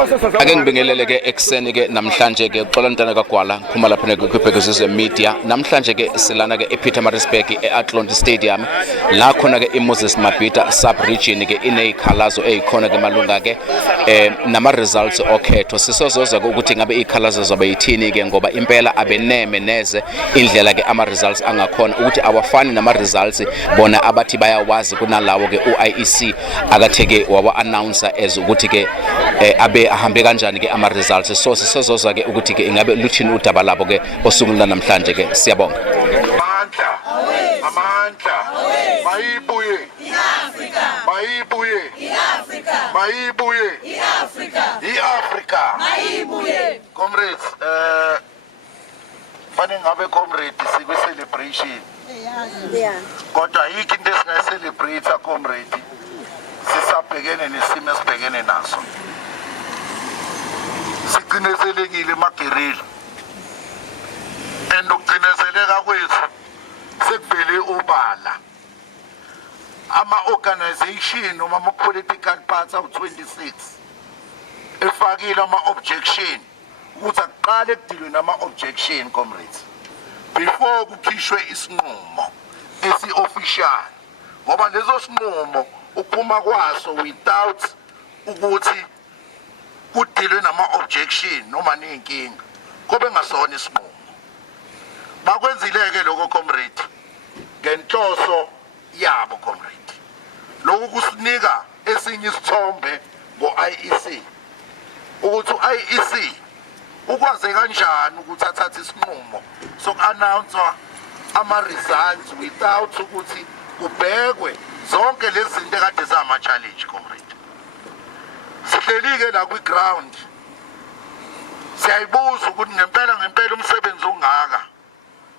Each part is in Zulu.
Ake ngibingelele ke ekseni ke namhlanje ke uxola ntana kaGwala ngiphuma lapha kwibhekisizwe media. Namhlanje ke silana ke ePietermaritzburg eAtlonti Stadium la khona ke iMoses Mabhida sub region ke inezikhalazo ezikhona ke malunga ke nama results okhetho. Sisozoza ukuthi ngabe izikhalazo zobe yithini ke ngoba impela abeneme neze indlela ke ama results angakhona ukuthi awafani nama results bona abathi bayawazi kunalawo ke uIEC akatheke wawa announcer as ukuthi ke abe ahambe kanjani ke ama results. So sizoza ke ukuthi ke ingabe luthini udaba labo ke osukwini namhlanje ke. Siyabonga. Amandla mayibuye iAfrika, mayibuye iAfrika, mayibuye iAfrika, iAfrika mayibuye. Comrades, fanele ngabe comrade sikwe celebration. Yeah. Kodwa yiki into esingayi celebrate comrade sisabhekene nesimo esibhekene naso. Siqinezelekile magerilla ukugcinezeleka kwethu sekuvele ubala ama-organization noma ama-political parties awu-26 efakile ama-objection ukuthi akuqale kudilwe nama-objection comrades before kukhishwe isinqumo esi-official ngoba lezo sinqumo uphuma kwaso without ukuthi kudilwe nama-objection noma ney'nkinga kube ngasona isinqumo. Bakwenzileke lokho comrade ngenhloso yabo comrade lokhu kusinika esinye isithombe ngo-IEC ukuthi u-IEC ukwaze kanjani ukuthi athathe isinqumo soku-announce ama-results without ukuthi kubhekwe zonke lezi zinto ekade zama-challenge comrade. Sihleli-ke la kwi-ground siyayibuza ukuthi ngempela umsebenzi ongaka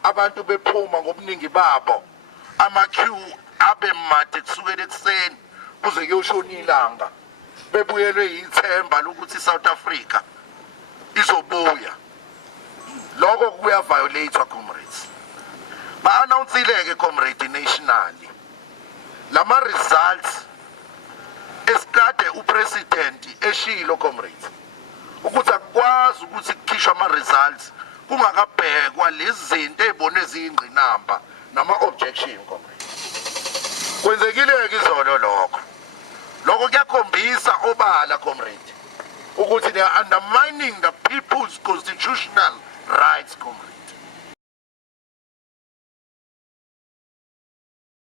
abantu bephuma ngobuningi babo ama-queue abe made kusukela ekuseni kuze kuyoshona ilanga bebuyelwe yithemba lokuthi iSouth Africa izobuya. Lokho kuya violatewa comrades. Ba-announcile-ke comrade nationally lama results esikade upresident eshilo comrades ukuthi akwazi ukuthi kukhishwe ama-results kungakabhekwa lezi zinto ezibone ziyingqinamba nama-objection comrade. Kwenzekile-ke izolo lokho kuyakhombisa obala comrade ukuthi they are undermining the people's constitutional rights comrade.